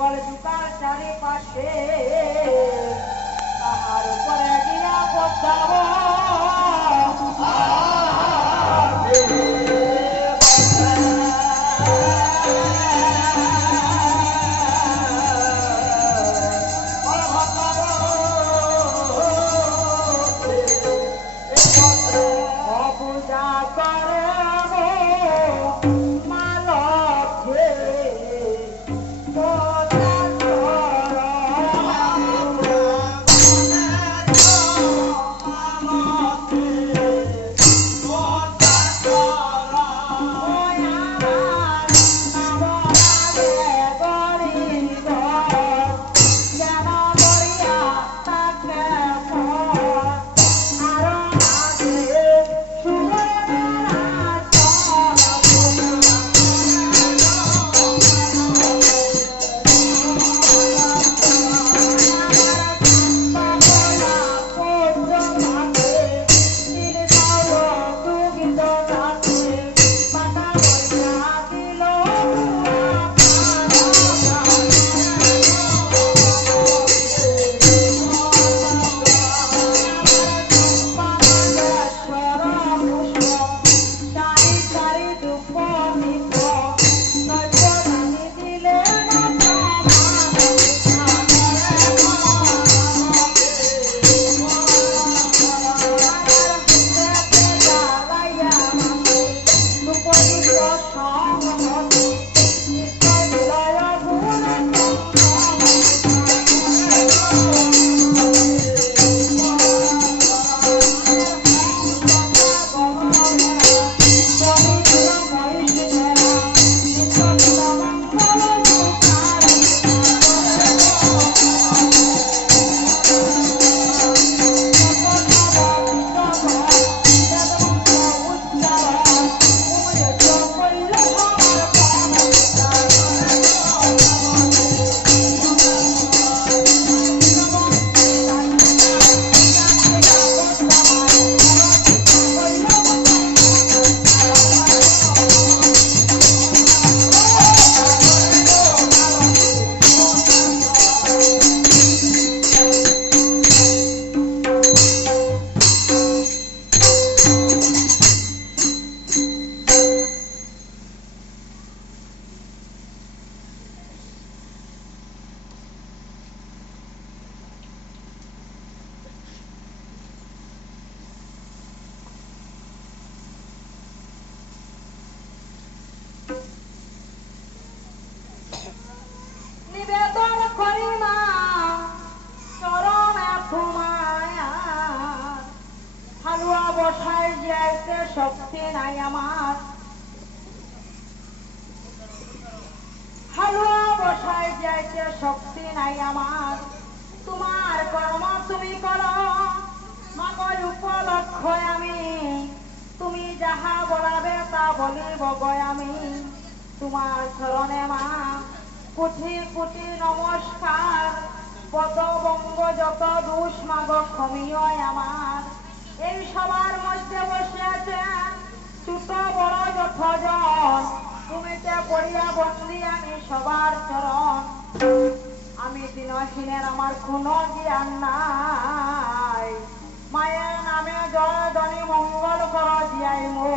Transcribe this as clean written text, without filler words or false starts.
মঙ্গল জুকার চারিপাশে তাহার উপরে গিয়া বসাব শক্তি নাই আমার হালুয়া বসায় যাইতে শক্তি নাই আমার তোমার কর্ম তুমি করো মগর উপলক্ষ আমি তুমি যাহা বলাবে তা বলিব গয় আমি তোমার চরণে মা কোটি কোটি নমস্কার পদবঙ্গ যত দোষ মাগ ক্ষমিয় আমার এই সবার মধ্যে বসে আছেন ছোট বড় যতজন তুমিতে পড়িয়া বন্দি আমি সবার চরণ আমি দিনহীনের আমার কোনো জ্ঞান নাই মায়ের নামে জয় ধনী মঙ্গল কর জিয়াই মো